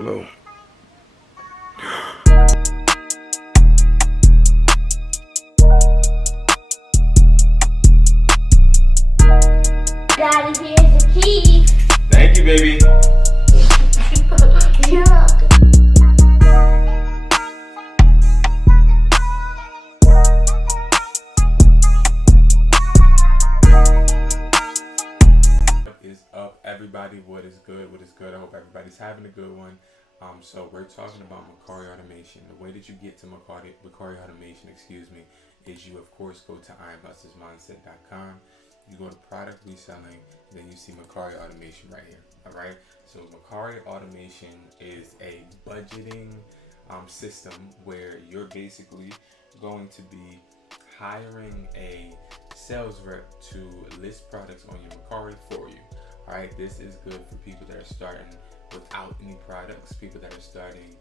Hello. Daddy, here's the key. Thank you, baby. You're welcome. What is up, everybody? What is good? What is good? I hope everybody's having a good one. So we're talking about Mercari automation. The way that you get to Mercari automation, is you of course go to AIRPODGEN.com. You go to product reselling, then you see Mercari automation right here. All right. So Mercari automation is a budgeting system where you're basically going to be hiring a sales rep to list products on your Mercari for you. All right. This is good for people that are starting without any products, people that are starting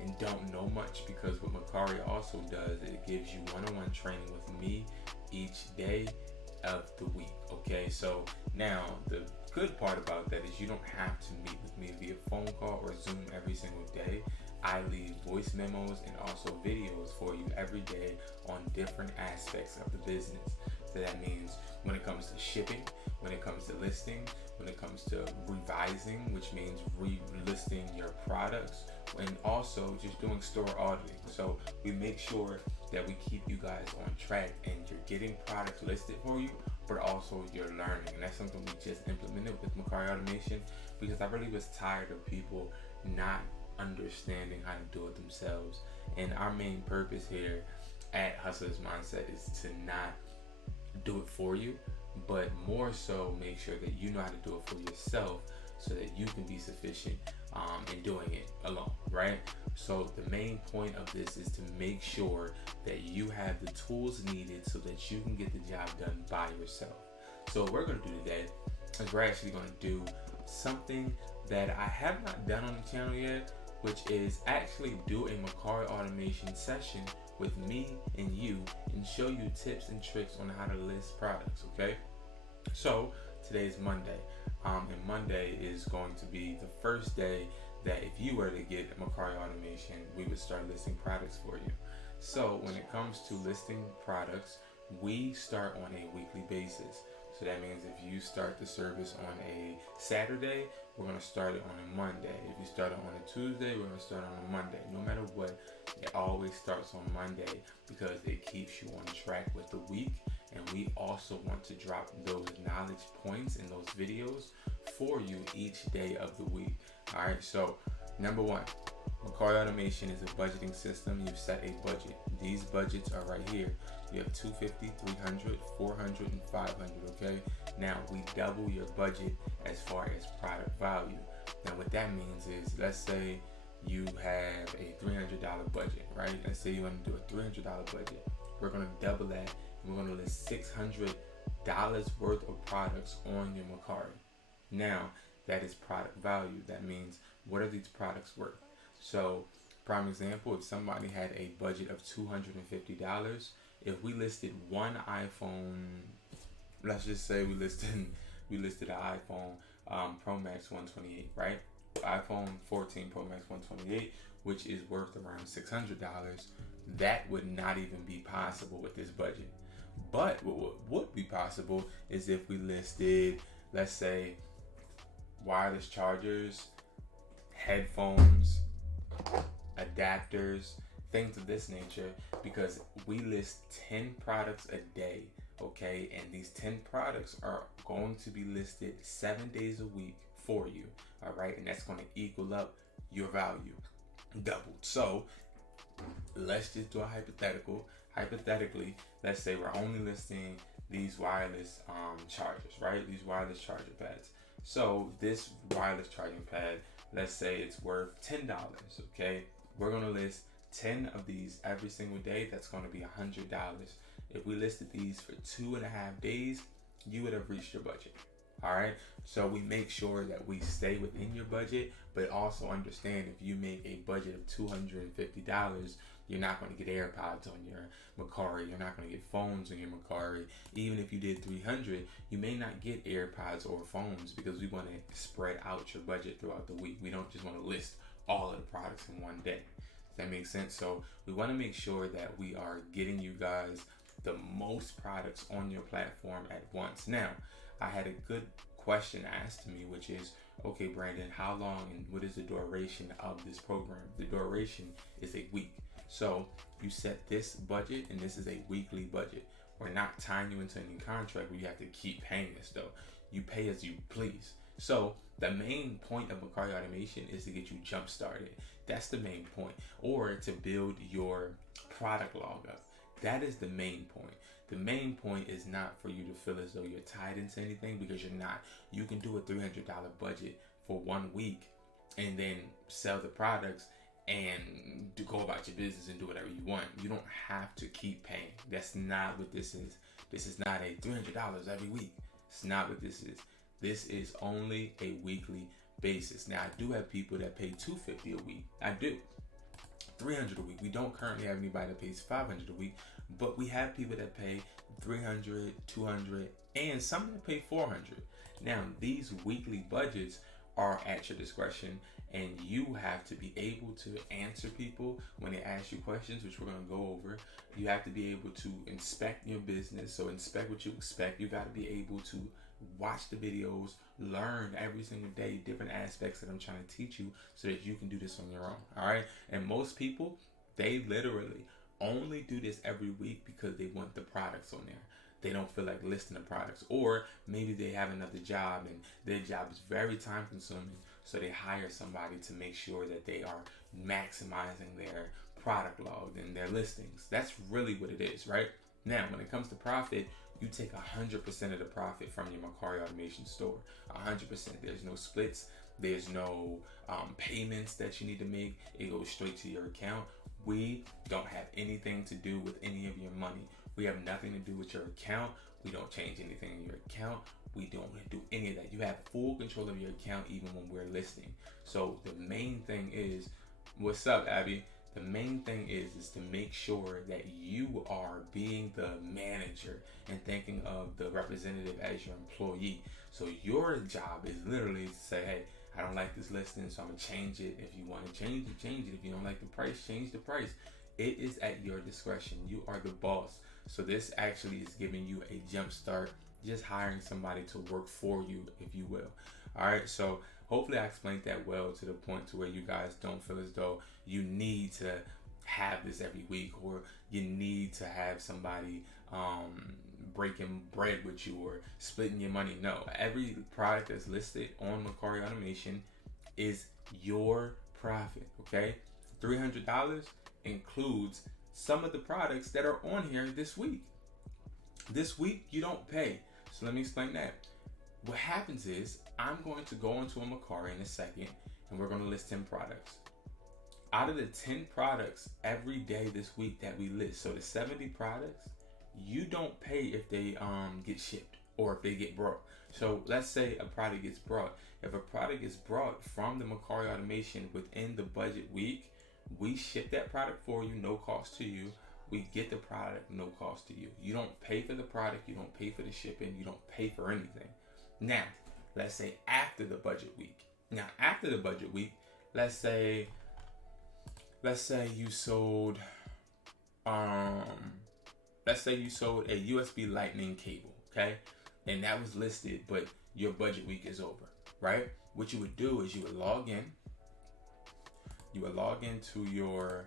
and don't know much, because what Mercari also does, it gives you one-on-one training with me each day of the week. Okay, so now the good part about that is you don't have to meet with me via phone call or Zoom every single day. I leave voice memos and also videos for you every day on different aspects of the business. So that means when it comes to shipping, when it comes to listing, when it comes to revising, which means relisting your products, and also just doing store auditing. So we make sure that we keep you guys on track and you're getting products listed for you, but also you're learning. And that's something we just implemented with Mercari automation, because I really was tired of people not understanding how to do it themselves. And our main purpose here at Hustler's Mindset is to not do it for you, but more so make sure that you know how to do it for yourself, so that you can be sufficient in doing it alone, right? So the main point of this is to make sure that you have the tools needed so that you can get the job done by yourself. So what we're going to do today is we're actually going to do something that I have not done on the channel yet, which is actually do a Mercari automation session with me and you and show you tips and tricks on how to list products, okay? So today is Monday, and Monday is going to be the first day that if you were to get Mercari automation, we would start listing products for you. So when it comes to listing products, we start on a weekly basis. So that means if you start the service on a Saturday, we're going to start it on a Monday. If you start it on a Tuesday, we're going to start on a Monday. No matter what, it always starts on Monday, because it keeps you on track with the week. And we also want to drop those knowledge points in those videos for you each day of the week. All right, so number one, Mercari automation is a budgeting system. You set a budget. These budgets are right here. You have 250, 300, 400, and 500, okay? Now, we double your budget as far as product value. Now, what that means is, let's say you have a $300 budget, right? Let's say you want to do a $300 budget. We're going to double that, and we're going to list $600 worth of products on your Mercari. Now, that is product value. That means, what are these products worth? So, prime example, if somebody had a budget of $250, if we listed one iPhone, let's just say we listed an iPhone Pro Max 128, right? iPhone 14 Pro Max 128, which is worth around $600. That would not even be possible with this budget. But what would be possible is if we listed, let's say, wireless chargers, headphones, adapters, things of this nature, because we list 10 products a day, okay? And these 10 products are going to be listed 7 days a week for you, all right? And that's going to equal up your value doubled. So let's just do a hypothetical. Hypothetically, let's say we're only listing these wireless chargers, right? These wireless charger pads. So this wireless charging pad, let's say it's worth $10, okay? We're gonna list 10 of these every single day. That's gonna be $100. If we listed these for 2.5 days, you would have reached your budget. All right, so we make sure that we stay within your budget, but also understand if you make a budget of $250, you're not going to get AirPods on your Mercari. You're not going to get phones on your Mercari. Even if you did 300, you may not get AirPods or phones, because we want to spread out your budget throughout the week. We don't just want to list all of the products in one day. Does that make sense? So we want to make sure that we are getting you guys the most products on your platform at once. Now, I had a good question asked to me, which is, okay, Brandon, how long and what is the duration of this program? The duration is a week. So you set this budget, and this is a weekly budget. We're not tying you into any contract where you have to keep paying us though. You pay as you please. So the main point of Mercari Automation is to get you jump started. That's the main point. Or to build your product log up. That is the main point. The main point is not for you to feel as though you're tied into anything, because you're not. You can do a $300 budget for 1 week and then sell the products and go about your business and do whatever you want. You don't have to keep paying. That's not what this is. This is not a $300 every week. It's not what this is. This is only a weekly basis. Now, I do have people that pay $250 a week. I do. $300 a week. We don't currently have anybody that pays $500 a week, but we have people that pay $300, $200, and some that pay $400. Now, these weekly budgets are at your discretion, and you have to be able to answer people when they ask you questions, which we're going to go over. You have to be able to inspect your business. So inspect what you expect. You got to be able to watch the videos, learn every single day different aspects that I'm trying to teach you so that you can do this on your own. All right. And most people, they literally only do this every week because they want the products on there. They don't feel like listing the products, or maybe they have another job and their job is very time consuming. So they hire somebody to make sure that they are maximizing their product log and their listings. That's really what it is, right? Now, when it comes to profit, you take 100% of the profit from your Mercari Automation store. 100%. There's no splits. There's no payments that you need to make. It goes straight to your account. We don't have anything to do with any of your money. We have nothing to do with your account. We don't change anything in your account. We don't do any of that. You have full control of your account even when we're listing. So the main thing is, what's up, Abby? The main thing is to make sure that you are being the manager and thinking of the representative as your employee. So your job is literally to say, hey, I don't like this listing, so I'm gonna change it. If you want to change it, change it. If you don't like the price, change the price. It is at your discretion. You are the boss. So this actually is giving you a jump start, just hiring somebody to work for you, if you will. All right, so hopefully I explained that well to the point to where you guys don't feel as though you need to have this every week, or you need to have somebody breaking bread with you or splitting your money. No, every product that's listed on Mercari Automation is your profit, okay? $300 includes some of the products that are on here this week. This week, you don't pay. So let me explain that. What happens is, I'm going to go into a Mercari in a second, and we're going to list 10 products. Out of the 10 products every day this week that we list, so the 70 products, you don't pay if they get shipped or if they get brought. So let's say a product gets brought. If a product gets brought from the Mercari Automation within the budget week, we ship that product for you, no cost to you. We get the product, no cost to you. You don't pay for the product, you don't pay for the shipping, you don't pay for anything. Now, let's say after the budget week. Now, after the budget week, let's say you sold a USB lightning cable, okay? And that was listed, but your budget week is over, right? What you would do is you would log in. You would log into your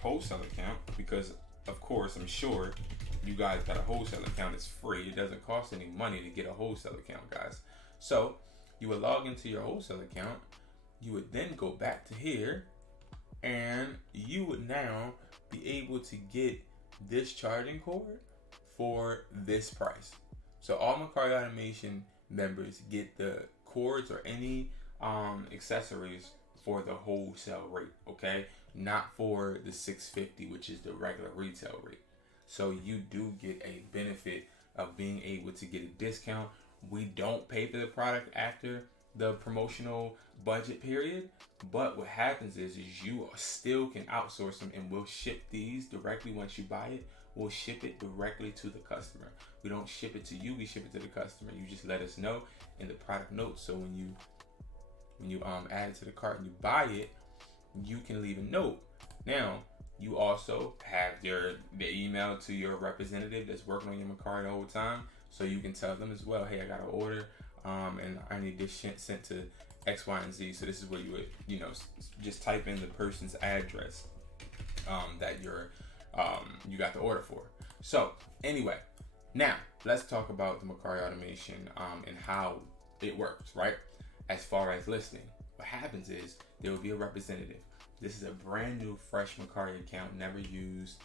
wholesale account, because of course I'm sure you guys got a wholesale account. It's free. It doesn't cost any money to get a wholesale account, guys. So you would log into your wholesale account. You would then go back to here, and you would now be able to get this charging cord for this price. So all Mercari Automation members get the cords or any accessories for the wholesale rate, okay? Not for the $650, which is the regular retail rate. So you do get a benefit of being able to get a discount. We don't pay for the product after the promotional budget period, but what happens is you still can outsource them, and we'll ship these directly once you buy it. We'll ship it directly to the customer. We don't ship it to you, we ship it to the customer. You just let us know in the product notes, so when when you add it to the cart and you buy it, you can leave a note. Now, you also have the email to your representative that's working on your Mercari the whole time, so you can tell them as well, hey, I got an order, and I need this shit sent to X, Y, and Z. So this is where you would, just type in the person's address that you got the order for. So anyway, now let's talk about the Mercari automation and how it works, right? As far as listing, what happens is there will be a representative. This is a brand new, fresh Mercari account, never used.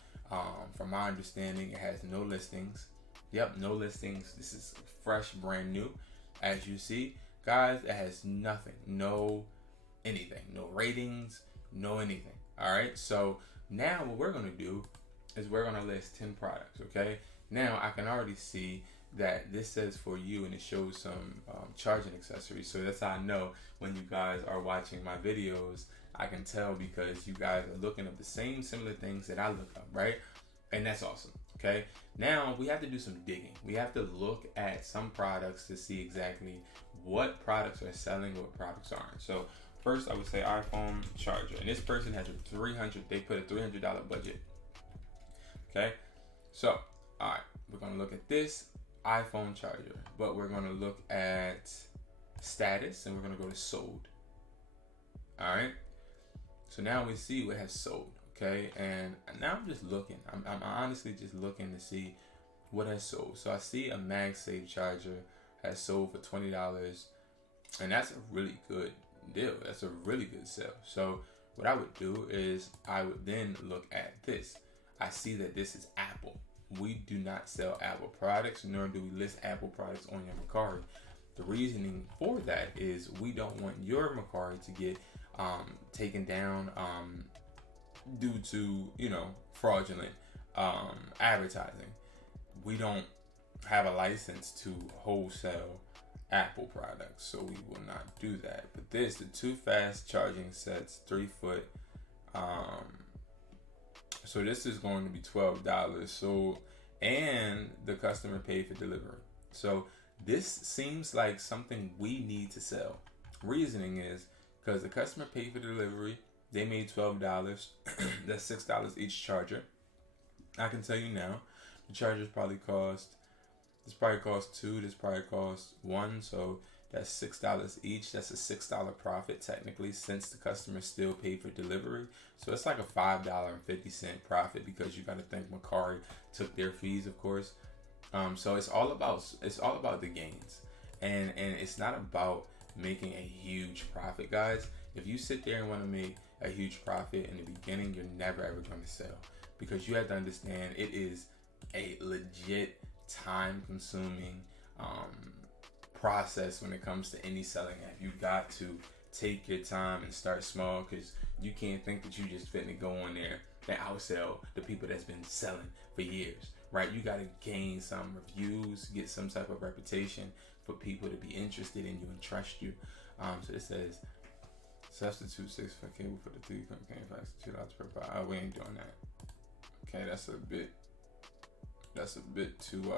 From my understanding, it has no listings. Yep, no listings. This is fresh, brand new. As you see, guys, it has nothing, no anything, no ratings, no anything. All right, so now what we're gonna do is we're gonna list 10 products, okay? Now I can already see that this says for you and it shows some charging accessories. So that's how I know when you guys are watching my videos, I can tell because you guys are looking up the same similar things that I look up, right? And that's awesome, okay? Now we have to do some digging. We have to look at some products to see exactly what products are selling and what products aren't. So first I would say iPhone charger. And this person has they put a $300 budget. Okay, so all right, we're gonna look at this iPhone charger, but we're gonna look at status and we're gonna go to sold. All right, so now we see what has sold. Okay, and now I'm just looking. I'm honestly just looking to see what has sold. So I see a MagSafe charger has sold for $20, and that's a really good deal. That's a really good sale. So what I would do is I would then look at this. I see that this is Apple. We do not sell Apple products, nor do we list Apple products on your Mercari. The reasoning for that is we don't want your Mercari to get taken down due to fraudulent advertising. We don't have a license to wholesale Apple products, so we will not do that. But the 2 fast charging sets, 3 foot. So this is going to be $12. So, and the customer paid for delivery. So this seems like something we need to sell. Reasoning is because the customer paid for delivery, they made $12. That's $6 each charger. I can tell you now, the chargers probably cost. This probably costs 2. This probably costs 1. So that's $6 each. That's a $6 profit technically, since the customer still paid for delivery. So it's like a $5.50 profit, because you got to think Mercari took their fees, of course. So it's all about the gains, and it's not about making a huge profit, guys. If you sit there and want to make a huge profit in the beginning, you're never ever going to sell, because you have to understand it is a legit time-consuming process when it comes to any selling app. You got to take your time and start small, because you can't think that you just fitting to go on there and outsell the people that's been selling for years, right? You got to gain some reviews, get some type of reputation for people to be interested in you and trust you. So it says substitute 6-foot cable for the 3-foot cable, $2 per bar. We ain't doing that. Okay, that's a bit too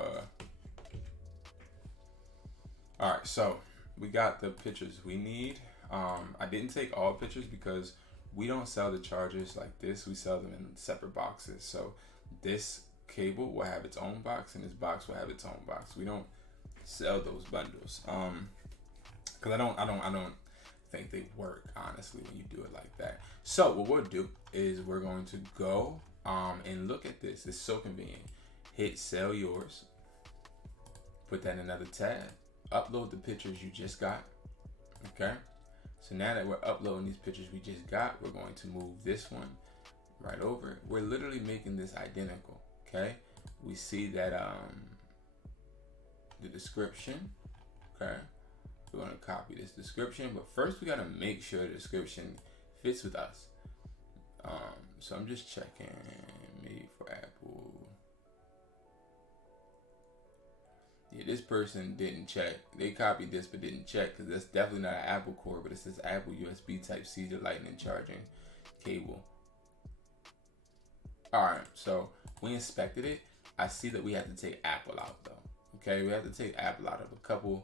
all right, so we got the pictures we need. I didn't take all pictures because we don't sell the chargers like this. We sell them in separate boxes. So this cable will have its own box, and this box will have its own box. We don't sell those bundles because I don't think they work, honestly, when you do it like that. So what we'll do is we're going to go and look at this. It's so convenient. Hit sell yours, put that in another tab, upload the pictures you just got. Okay, so now that we're uploading these pictures we just got, we're going to move this one right over. We're literally making this identical. Okay, we see that the description. Okay, we're going to copy this description, but first we got to make sure the description fits with us. So I'm just checking. Made for Apple. Yeah, this person didn't check. They copied this but didn't check, because that's definitely not an Apple cord, but it says Apple USB Type-C to Lightning charging cable. Alright, so we inspected it. I see that we have to take Apple out though. Okay, we have to take Apple out of a couple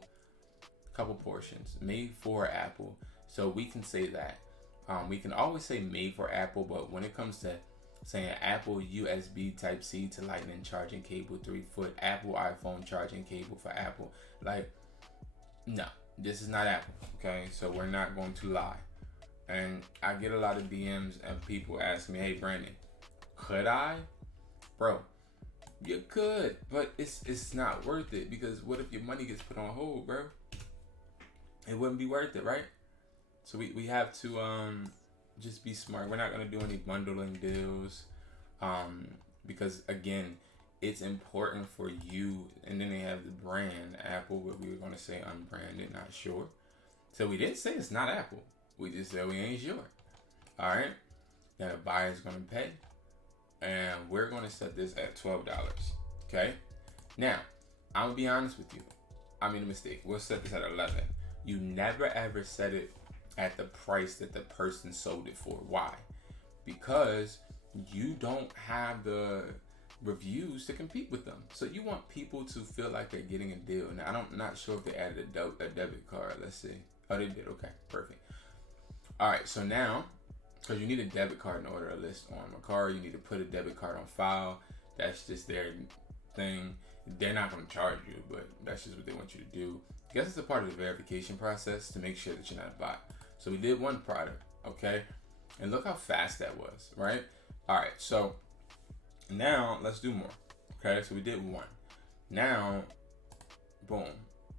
portions. Made for Apple. So we can say that. We can always say made for Apple, but when it comes to saying Apple USB Type-C to Lightning charging cable, 3-foot Apple iPhone charging cable for Apple, like, no, this is not Apple, okay? So we're not going to lie. And I get a lot of DMs and people ask me, hey, Brandon, could I? Bro, you could, but it's not worth it, because what if your money gets put on hold, bro? It wouldn't be worth it, right? So we have to just be smart. We're not going to do any bundling deals because, again, it's important for you. And then they have the brand, Apple, but we were going to say unbranded, not sure. So we didn't say it's not Apple. We just said we ain't sure. All right? Now the buyer's going to pay. And we're going to set this at $12. Okay? Now, I'm going to be honest with you. I made a mistake. We'll set this at $11. You never ever set it at the price that the person sold it for. Why? Because you don't have the reviews to compete with them. So you want people to feel like they're getting a deal. Now, I'm not sure if they added a debit card. Let's see. Oh, they did. Okay, perfect. All right, so now, because you need a debit card in order to list on Mercari, you need to put a debit card on file. That's just their thing. They're not going to charge you, but that's just what they want you to do. I guess it's a part of the verification process to make sure that you're not a bot. So we did one product, okay? And look how fast that was, right? All right, so now let's do more, okay? So we did one. Now, boom,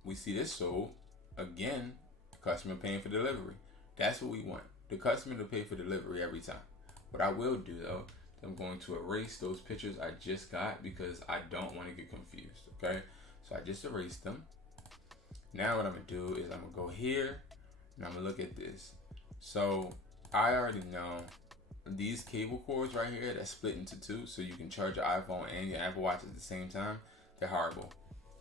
we see this sold. Again, the customer paying for delivery. That's what we want. The customer to pay for delivery every time. What I will do, though, I'm going to erase those pictures I just got because I don't want to get confused, okay? So I just erased them. Now what I'm going to do is I'm going to go here and I'm going to look at this. So I already know these cable cords right here that split into two so you can charge your iPhone and your Apple Watch at the same time, they're horrible.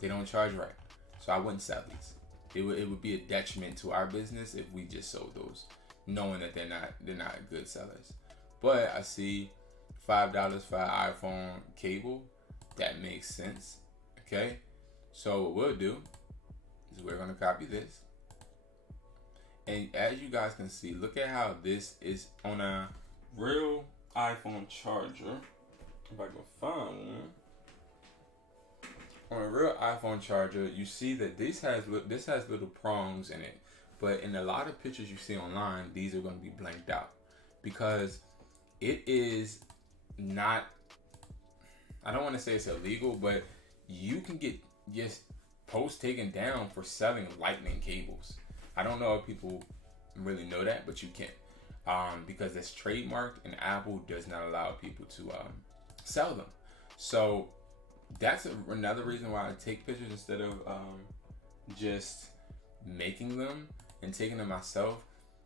They don't charge right. So I wouldn't sell these. It would be a detriment to our business if we just sold those, knowing that they're not good sellers. But I see $5 for an iPhone cable. That makes sense. Okay? So what we'll do is we're gonna copy this. And as you guys can see, look at how this is on a real iPhone charger. If I can find one. On a real iPhone charger, you see that this has little prongs in it. But in a lot of pictures you see online, these are going to be blanked out. Because it is not, I don't want to say it's illegal, but you can get just posts taken down for selling lightning cables. I don't know if people really know that, but you can. Because it's trademarked and Apple does not allow people to sell them. So that's another reason why I take pictures instead of just making them and taking them myself,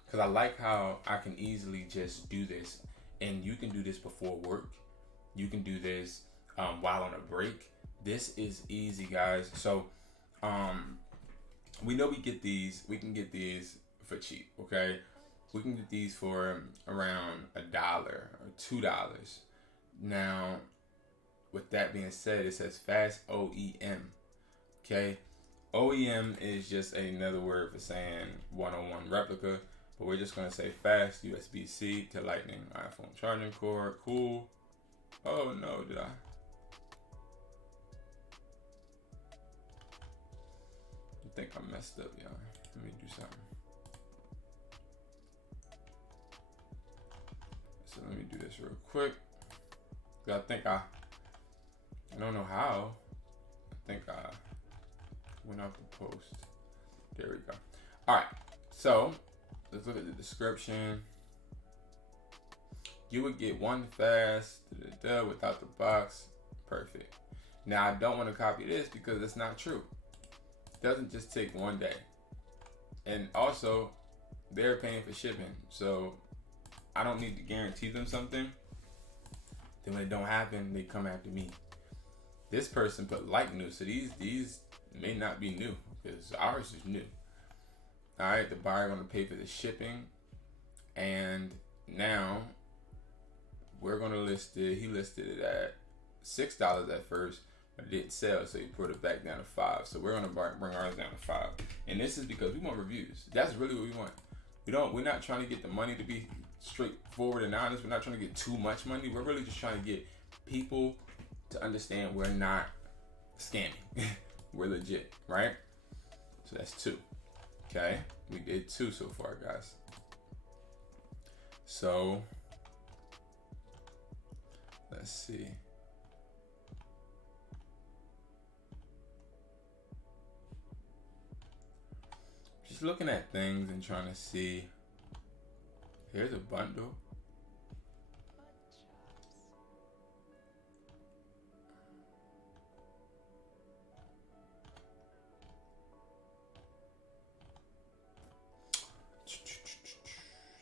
because I like how I can easily just do this, and you can do this before work, you can do this while on a break. This is easy, guys. So we know we can get these for cheap, okay? We can get these for around $1 or $2. Now with that being said, it says fast OEM. Okay, OEM is just another word for saying one-on-one replica, but we're just gonna say fast USB-C to Lightning iPhone charging cord. Cool. Oh no, did I? think I messed up, y'all. Let me do something. So let me do this real quick. I don't know how. I think I went off the post. There we go. All right. So let's look at the description. You would get one fast without the box. Perfect. Now I don't want to copy this because it's not true. It doesn't just take one day. And also, they're paying for shipping. So I don't need to guarantee them something. Then when it don't happen, they come after me. This person put like new. So these may not be new because ours is new. All right, the buyer gonna pay for the shipping. And now we're gonna list it. He listed it at $6 at first, but it didn't sell, so he put it back down to $5. So we're gonna bring ours down to $5. And this is because we want reviews. That's really what we want. We're not trying to get the money to be straightforward and honest. We're not trying to get too much money. We're really just trying to get people to understand we're not scamming. We're legit, right? So that's 2. Okay, we did 2 so far, guys. So let's see. Just looking at things and trying to see. Here's a bundle.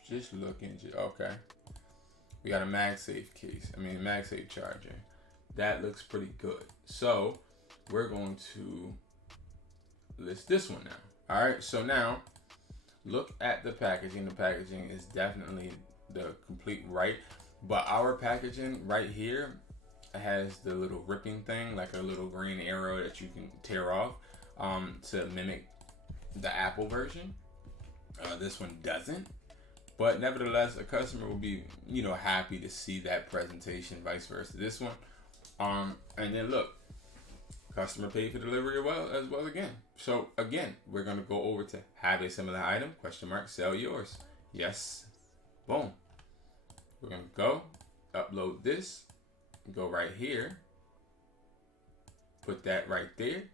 Just looking. Okay. We got a MagSafe case. MagSafe charger. That looks pretty good. So we're going to list this one now. All right. So now look at the packaging. The packaging is definitely the complete right. But our packaging right here has the little ripping thing, like a little green arrow that you can tear off to mimic the Apple version. This one doesn't. But nevertheless, a customer will be, happy to see that presentation, vice versa. This one, and then look, customer paid for delivery as well again. So again, we're gonna go over to have a similar item, ? Sell yours. Yes, boom. We're gonna go upload this, go right here, put that right there.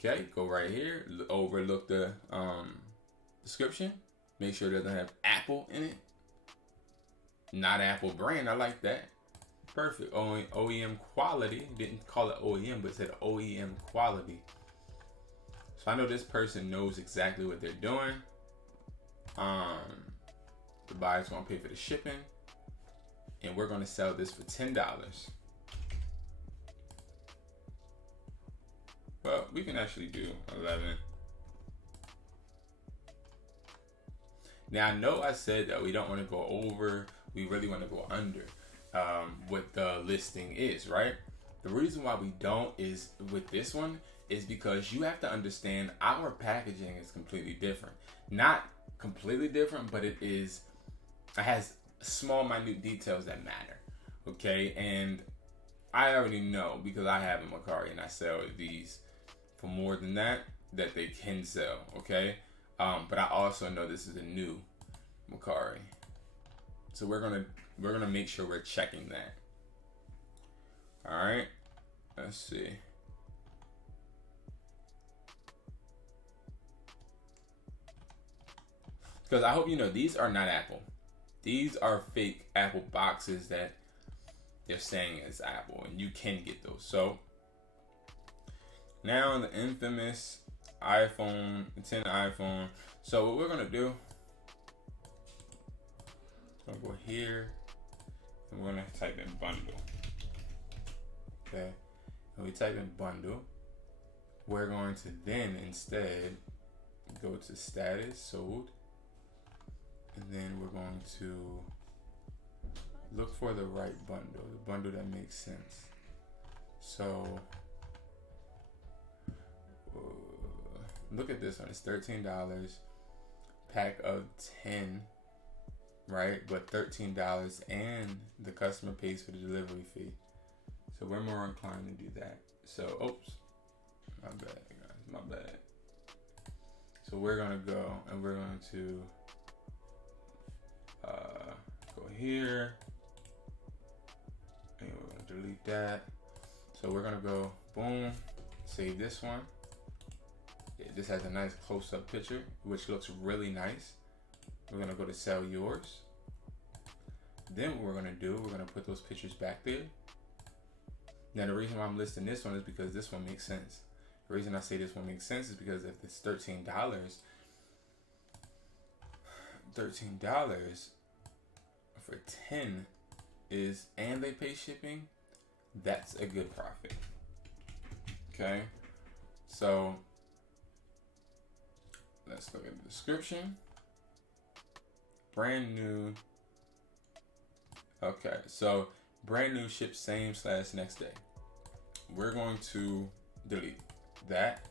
Okay, go right here, overlook the description. Make sure it doesn't have Apple in it. Not Apple brand. I like that. Perfect. OEM quality. Didn't call it OEM, but it said OEM quality. So I know this person knows exactly what they're doing. The buyer's going to pay for the shipping. And we're going to sell this for $10. Well, we can actually do 11. Now, I know I said that we don't want to go over, we really want to go under what the listing is, right? The reason why we don't is with this one is because you have to understand our packaging is completely different. Not completely different, but it has small, minute details that matter, okay? And I already know because I have a Mercari and I sell these for more than that they can sell, okay? But I also know this is a new Mercari, so we're gonna make sure we're checking that. All right, let's see. Because I hope you know these are not Apple. These are fake Apple boxes that they're saying is Apple, and you can get those. So now the infamous iPhone, 10 iPhone. So what we're gonna do, we're gonna go here and we're gonna type in bundle. Okay, and we type in bundle. We're going to then instead go to status, sold, and then we're going to look for the right bundle, the bundle that makes sense. So look at this one, it's $13, pack of 10, right? But $13 and the customer pays for the delivery fee. So we're more inclined to do that. So, oops, my bad, guys, my bad. So we're gonna go and we're going to go here and we're gonna delete that. So we're gonna go, boom, save this one. This has a nice close-up picture, which looks really nice. We're gonna go to sell yours. Then what we're gonna do, we're gonna put those pictures back there. Now the reason why I'm listing this one is because this one makes sense. The reason I say this one makes sense is because if it's $13 for 10 is, and they pay shipping, that's a good profit. Okay, so let's look at the description. Brand new. Okay, so brand new, ship same/next day. We're going to delete that.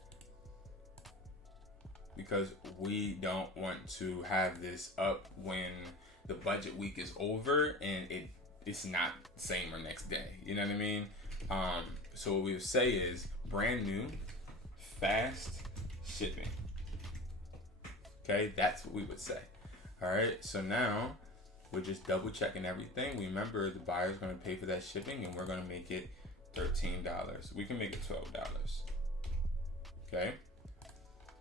because we don't want to have this up when the budget week is over and it's not same or next day. You know what I mean? So what we would say is brand new, fast shipping. Okay, that's what we would say. All right, so now we're just double checking everything. Remember, the buyer's going to pay for that shipping, and we're going to make it $13. We can make it $12. Okay,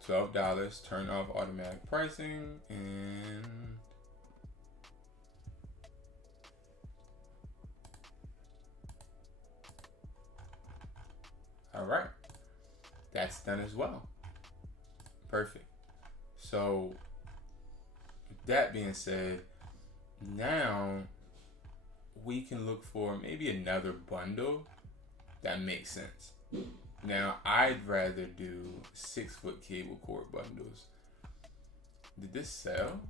$12. Turn off automatic pricing, and all right, that's done as well. Perfect. So with that being said, now we can look for maybe another bundle that makes sense. Now I'd rather do 6-foot cable cord bundles. Did this sell?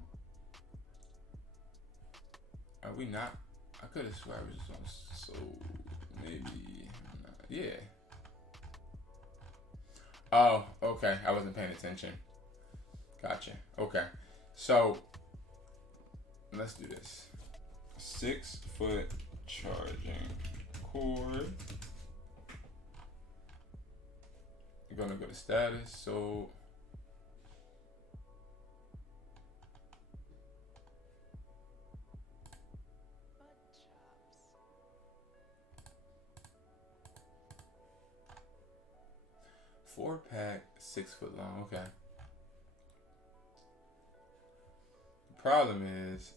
Are we not? I could have sworn I was just on, so maybe not. Yeah. Oh, okay. I wasn't paying attention. Gotcha. Okay. So let's do this. 6-foot charging cord. We're gonna go to status. So four-pack, 6-foot long. Okay. The problem is,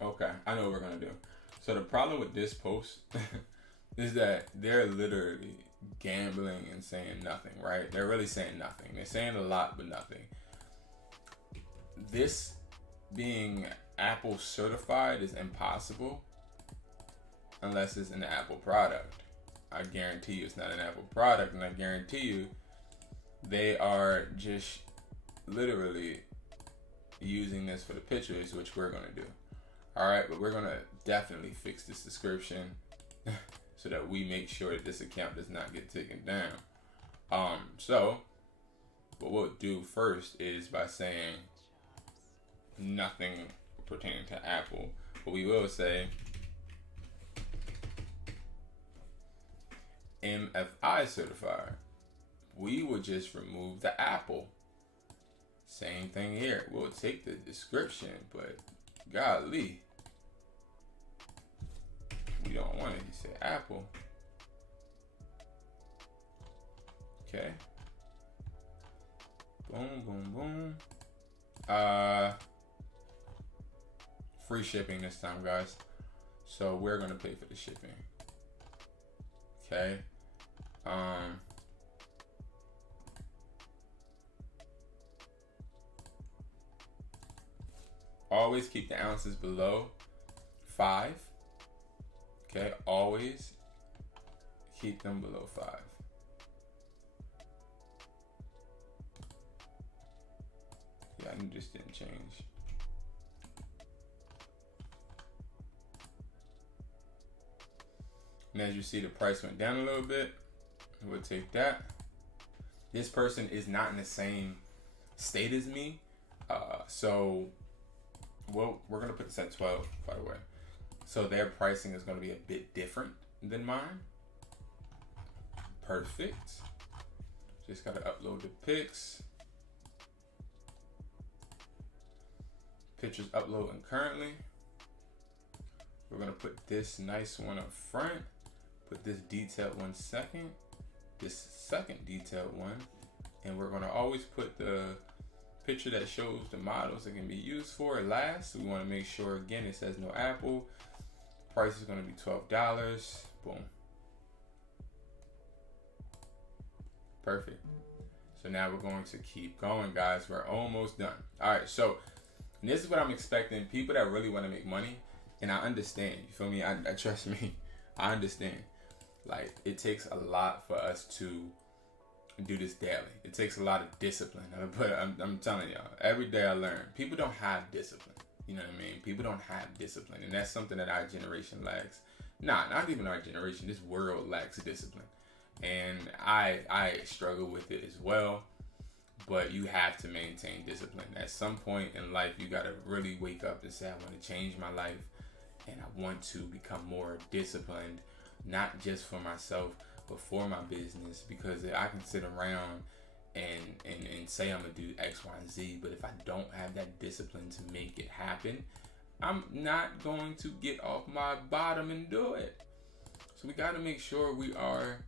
okay, I know what we're gonna do. So the problem with this post is that they're literally gambling and saying nothing, right? They're really saying nothing. They're saying a lot, but nothing. This being Apple certified is impossible unless it's an Apple product. I guarantee you it's not an Apple product, and I guarantee you they are just literally using this for the pictures, which we're going to do. All right, but we're going to definitely fix this description so that we make sure that this account does not get taken down. So what we'll do first is by saying nothing pertaining to Apple, but we will say MFI certified. We will just remove the Apple. Same thing here. We'll take the description, but golly, we don't want it. You say Apple. Okay. Boom, boom, boom. Free shipping this time, guys. So we're gonna pay for the shipping. Okay. Always keep the ounces below 5. Okay, always keep them below 5. Yeah, I just didn't change. And as you see, the price went down a little bit. We'll take that. This person is not in the same state as me. So we're going to put this at 12, by the way. So their pricing is going to be a bit different than mine. Perfect. Just got to upload the pics. Pictures uploading currently. We're going to put this nice one up front. Put this detailed one second. This second detailed one. And we're going to always put the picture that shows the models it can be used for last. We want to make sure, again, it says no Apple. Price is going to be $12. Boom. Perfect. So now we're going to keep going, guys. We're almost done. All right, so this is what I'm expecting. People that really want to make money, and I understand. You feel me? I trust me. I understand. Like, it takes a lot for us to do this daily. It takes a lot of discipline. But I'm telling y'all, every day I learn. People don't have discipline. You know what I mean? People don't have discipline. And that's something that our generation lacks. Not even our generation. This world lacks discipline. And I struggle with it as well. but you have to maintain discipline. At some point in life, you got to really wake up and say, I want to change my life and I want to become more disciplined, not just for myself, but for my business. Because I can sit around and say I'm going to do X, Y, and Z, but if I don't have that discipline to make it happen, I'm not going to get off my bottom and do it. So we got to make sure we are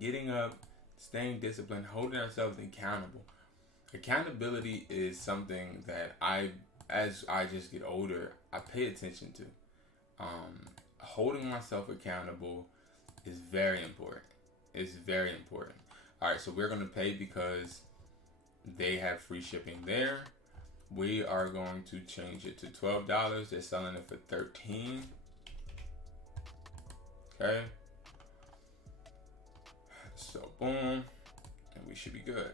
getting up, staying disciplined, holding ourselves accountable. Accountability is something that as I just get older, I pay attention to. Holding myself accountable is very important. It's very important. All right, so we're going to pay because they have free shipping there. We are going to change it to $12. They're selling it for $13. Okay. So boom, and we should be good.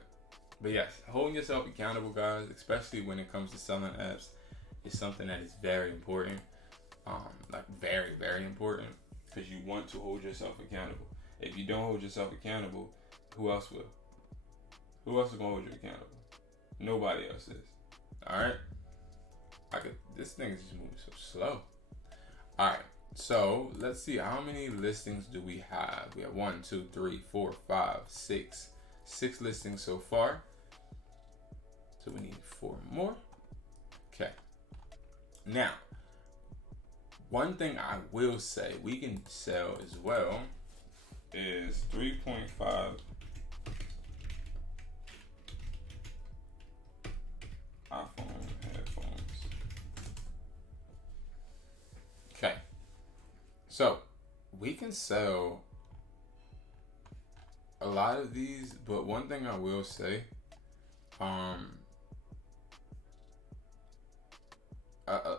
But yes, holding yourself accountable, guys, especially when it comes to selling apps, is something that is very important. Like very, very important, because you want to hold yourself accountable. If you don't hold yourself accountable, who else will? Who else is gonna hold you accountable? Nobody else is. All right. This thing is just moving so slow. All right. So let's see, how many listings do we have? We have 1, 2, 3, 4, 5, 6. 6 listings so far. So we need 4 more. Okay. Now, one thing I will say we can sell as well is 3.5 iPhone headphones. Okay. So we can sell a lot of these, but one thing I will say,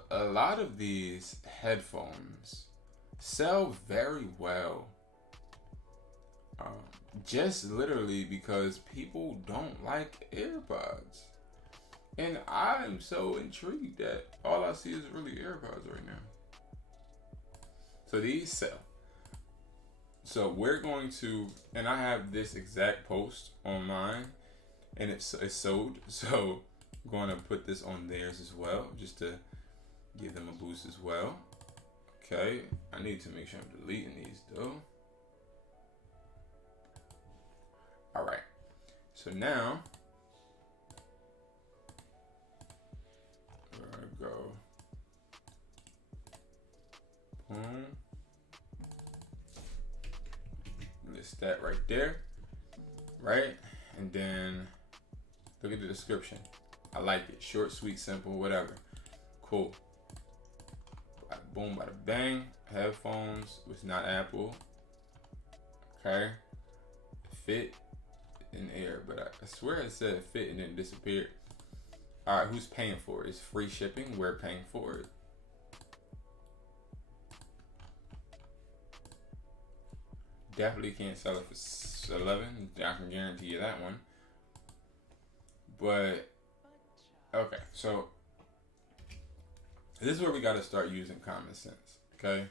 a lot of these headphones sell very well. Just literally because people don't like AirPods. And I'm so intrigued that all I see is really AirPods right now. So these sell. So we're going to, and I have this exact post on mine, and it's sold. So I'm going to put this on theirs as well, just to give them a boost as well. Okay, I need to make sure I'm deleting these though. All right, so now we're gonna go boom, list that right there, right? And then look at the description. I like it, short, sweet, simple, whatever. Cool. Bada boom, bada bang. Headphones, which is not Apple. Okay. Fit in air, but I swear it said fit and then disappeared. All right, who's paying for it? It's free shipping. We're paying for it. Definitely can't sell it for 11. I can guarantee you that one. But okay, so this is where we got to start using common sense. Okay.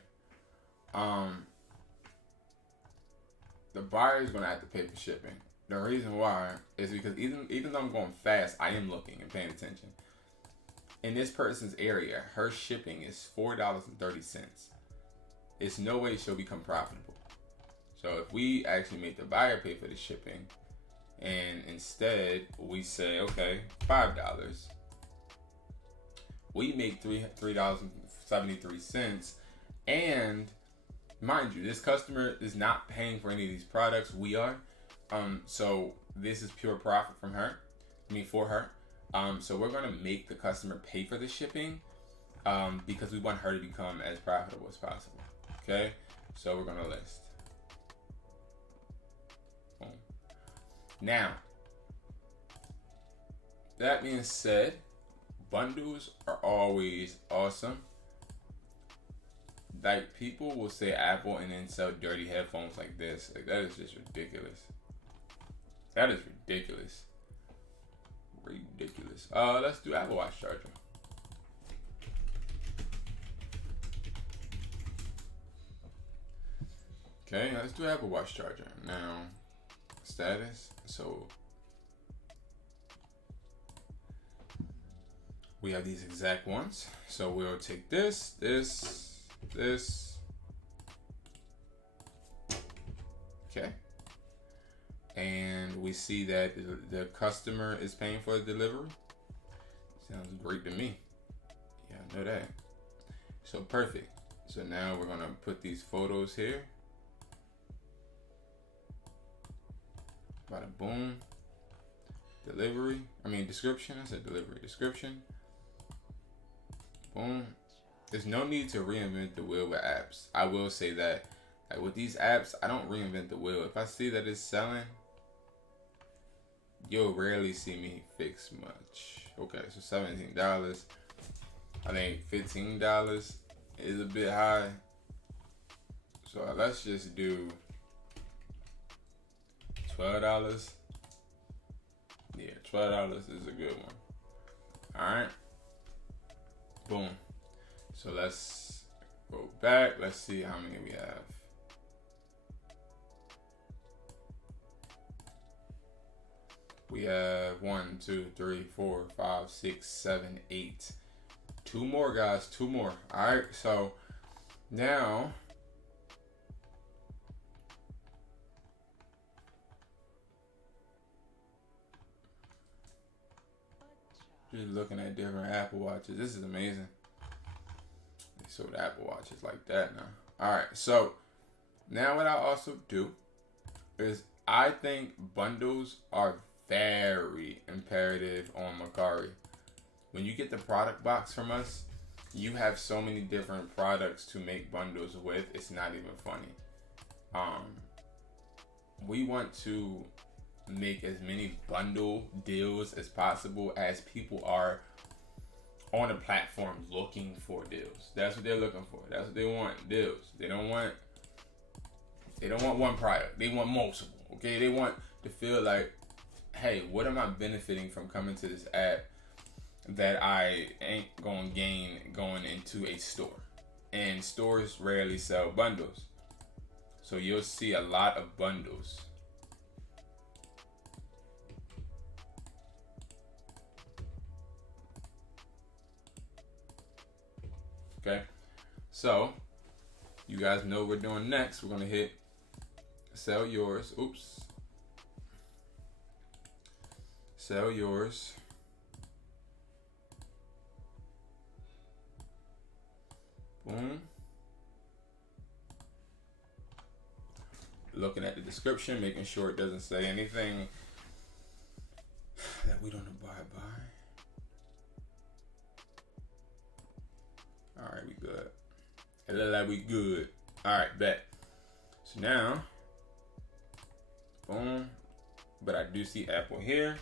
The buyer is gonna have to pay for shipping. The reason why is because even though I'm going fast, I am looking and paying attention. In this person's area, her shipping is $4.30. It's no way she'll become profitable. So if we actually make the buyer pay for the shipping, and instead we say, okay, $5, we make $3.73. And mind you, this customer is not paying for any of these products. We are. So this is pure profit from her. For her. So we're gonna make the customer pay for the shipping, because we want her to become as profitable as possible. Okay. So we're gonna list. Boom. Now, that being said, bundles are always awesome. Like, people will say Apple and then sell dirty headphones like this. Like, that is just ridiculous. That is ridiculous. Ridiculous. Let's do Apple Watch charger. Okay, let's do Apple Watch charger. Now, status. So, We have these exact ones. So we'll take this. Okay. And we see that the customer is paying for the delivery. Sounds great to me. Yeah, I know that. So perfect. So now we're gonna put these photos here. Bada boom. Delivery. Description. I said delivery. Description. Boom. There's no need to reinvent the wheel with apps. I will say that. Like with these apps, I don't reinvent the wheel. If I see that it's selling, you'll rarely see me fix much. Okay, so $17. I think $15 is a bit high. So let's just do $12. Yeah, $12 is a good one. Alright. Boom. So let's go back. Let's see how many we have. We have 1, 2, 3, 4, 5, 6, 7, 8. 2 more, guys. 2 more. Alright, so now just looking at different Apple Watches. This is amazing. They sold Apple Watches like that now. Alright, so now what I also do is I think bundles are very imperative on Mercari. When you get the product box from us, you have so many different products to make bundles with. It's not even funny. We want to make as many bundle deals as possible as people are on the platform looking for deals. That's what they're looking for. That's what they want, deals. They don't want one product. They want multiple. Okay, they want to feel like, hey, what am I benefiting from coming to this app that I ain't gonna gain going into a store? And stores rarely sell bundles. So you'll see a lot of bundles. Okay, so you guys know what we're doing next. We're gonna hit sell yours. Oops. Sell yours. Boom. Looking at the description, making sure it doesn't say anything that we don't abide by. Alright, we good. It look like we good. Alright, bet. So now, boom. But I do see Apple here.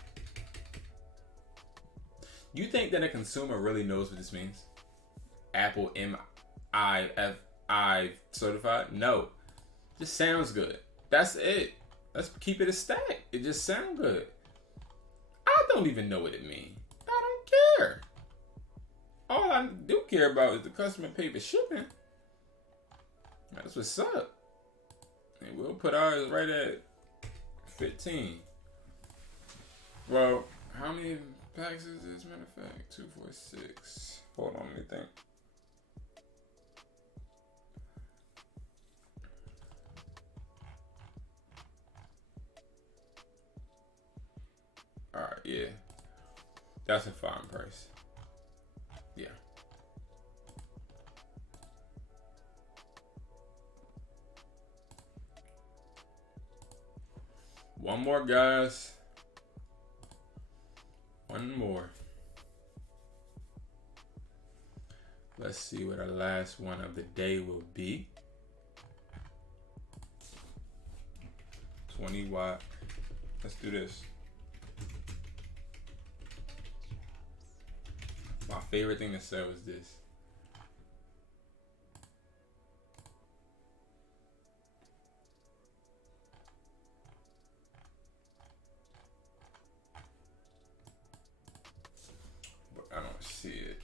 You think that a consumer really knows what this means? Apple MIFI certified? No. Just sounds good. That's it. Let's keep it a stack. It just sounds good. I don't even know what it means. I don't care. All I do care about is the customer pay for shipping. That's what's up. And we'll put ours right at 15. Well, how many packs is this? Matter of fact, 2, 4, 6. Hold on, let me think. Alright, yeah. That's a fine price. Yeah. One more, guys. One more. Let's see what our last one of the day will be. 20 watt. Let's do this. My favorite thing to sell is this. But I don't see it.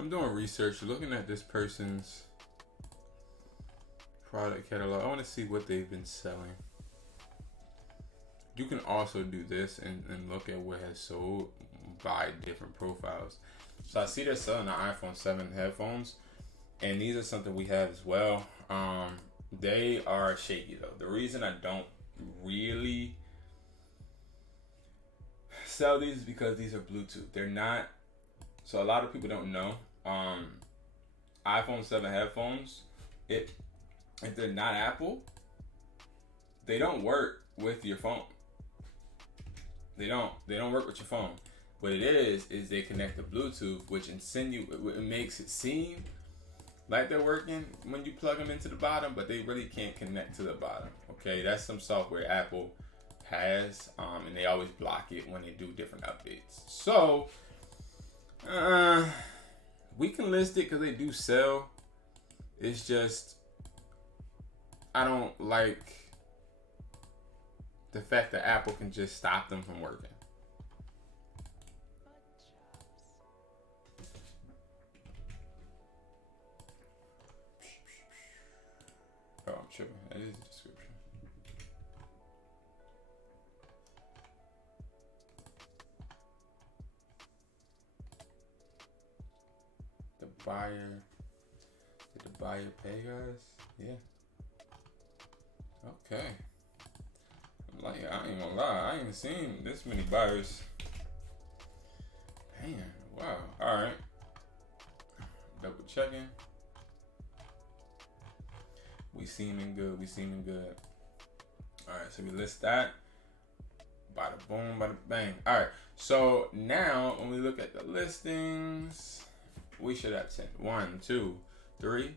I'm doing research, looking at this person's product catalog. I want to see what they've been selling. You can also do this and look at what has sold by different profiles. So I see they're selling the iPhone 7 headphones, and these are something we have as well. They are shaky though. The reason I don't really sell these is because these are Bluetooth. They're not, so a lot of people don't know. iPhone 7 headphones, if they're not Apple, they don't work with your phone. They don't work with your phone. What it is they connect to Bluetooth, which it makes it seem like they're working when you plug them into the bottom, but they really can't connect to the bottom. Okay, that's some software Apple has, and they always block it when they do different updates. So we can list it because they do sell. It's just I don't like the fact that Apple can just stop them from working. Oh, I'm tripping. That is the description. The buyer. Did the buyer pay, guys? Yeah. Okay. Like, I ain't gonna lie, I ain't seen this many buyers. Man, wow. Alright. Double checking. We seeming good. Alright, so we list that. Bada boom, bada bang. Alright, so now when we look at the listings, we should have 10. 1, 2, 3,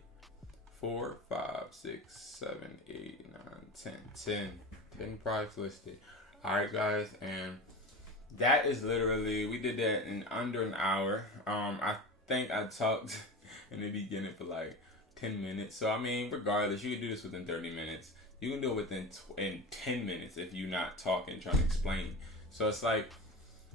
4, 5, 6, 7, 8, 9, 10. 10 products listed. Alright, guys, and that is literally, we did that in under an hour. I think I talked in the beginning for like 10 minutes. So I mean, regardless, you can do this within 30 minutes. You can do it within in 10 minutes if you're not talking, trying to explain. So it's like,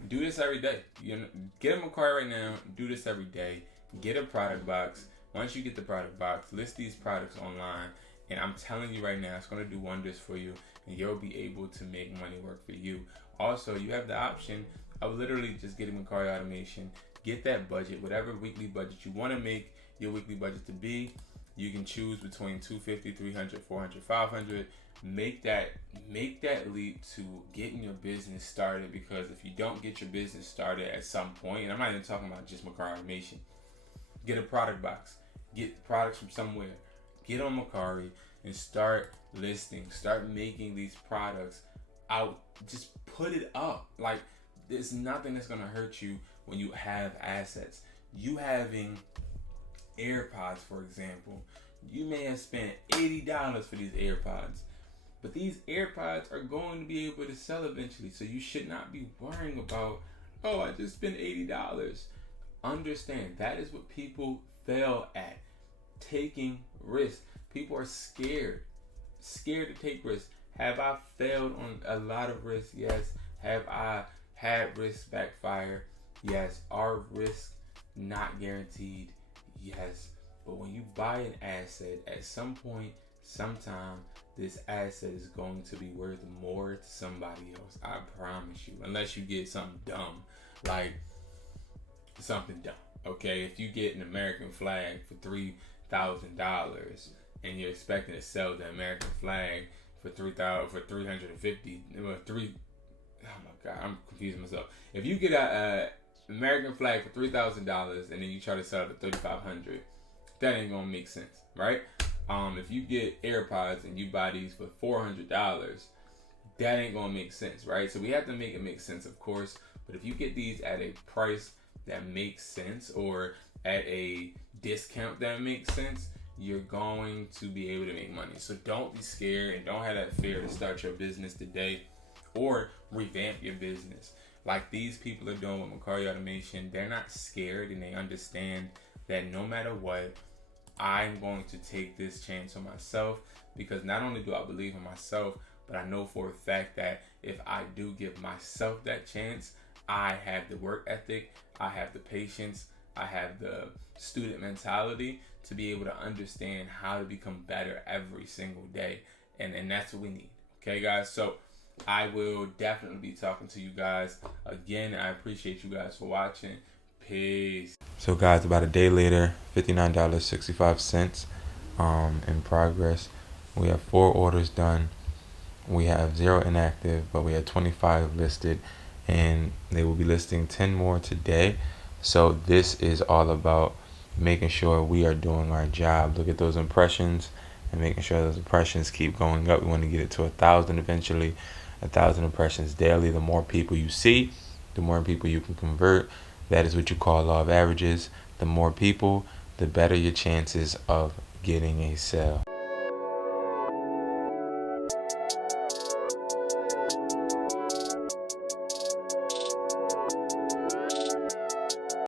do this every day. You know, get a Mercari right now. Do this every day. Get a product box. Once you get the product box, list these products online. And I'm telling you right now, it's going to do wonders for you. And you'll be able to make money work for you. Also, you have the option of literally just getting Mercari automation. Get that budget, whatever weekly budget you want to make your weekly budget to be. You can choose between 250, 300, 400, 500. Make that leap to getting your business started, because if you don't get your business started at some point, and I'm not even talking about just Mercari automation, get a product box, get products from somewhere, get on Mercari and start listing, start making these products out. Just put it up. Like, there's nothing that's gonna hurt you when you have assets. You having AirPods, for example, you may have spent $80 for these AirPods, but these AirPods are going to be able to sell eventually. So you should not be worrying about, oh, I just spent $80. Understand, that is what people fail at, taking risks. People are scared to take risks. Have I failed on a lot of risks? Yes. Have I had risks backfire? Yes. Are risks not guaranteed? Yes. But when you buy an asset, at some point, sometime, this asset is going to be worth more to somebody else. I promise you. Unless you get something dumb, like something dumb. Okay, if you get an American flag for $3,000 and you're expecting to sell the American flag for $350, oh my God, I'm confusing myself. If you get a American flag for $3,000 and then you try to sell it for $3,500, that ain't gonna make sense, right? If you get AirPods and you buy these for $400, that ain't gonna make sense, right? So we have to make it make sense, of course. But if you get these at a price that makes sense, or at a discount that makes sense, you're going to be able to make money. So don't be scared and don't have that fear to start your business today or revamp your business. Like these people are doing with Mercari automation, they're not scared and they understand that no matter what, I'm going to take this chance on myself, because not only do I believe in myself, but I know for a fact that if I do give myself that chance, I have the work ethic, I have the patience, I have the student mentality to be able to understand how to become better every single day. And that's what we need. Okay, guys? So I will definitely be talking to you guys again. I appreciate you guys for watching. Peace. So guys, about a day later, $59.65 in progress. We have 4 orders done. We have 0 inactive, but we had 25 listed, and they will be listing 10 more today. So this is all about making sure we are doing our job. Look at those impressions and making sure those impressions keep going up. We want to get it to 1,000 eventually. 1,000 impressions daily. The more people you see, the more people you can convert. That is what you call law of averages. The more people, the better your chances of getting a sale.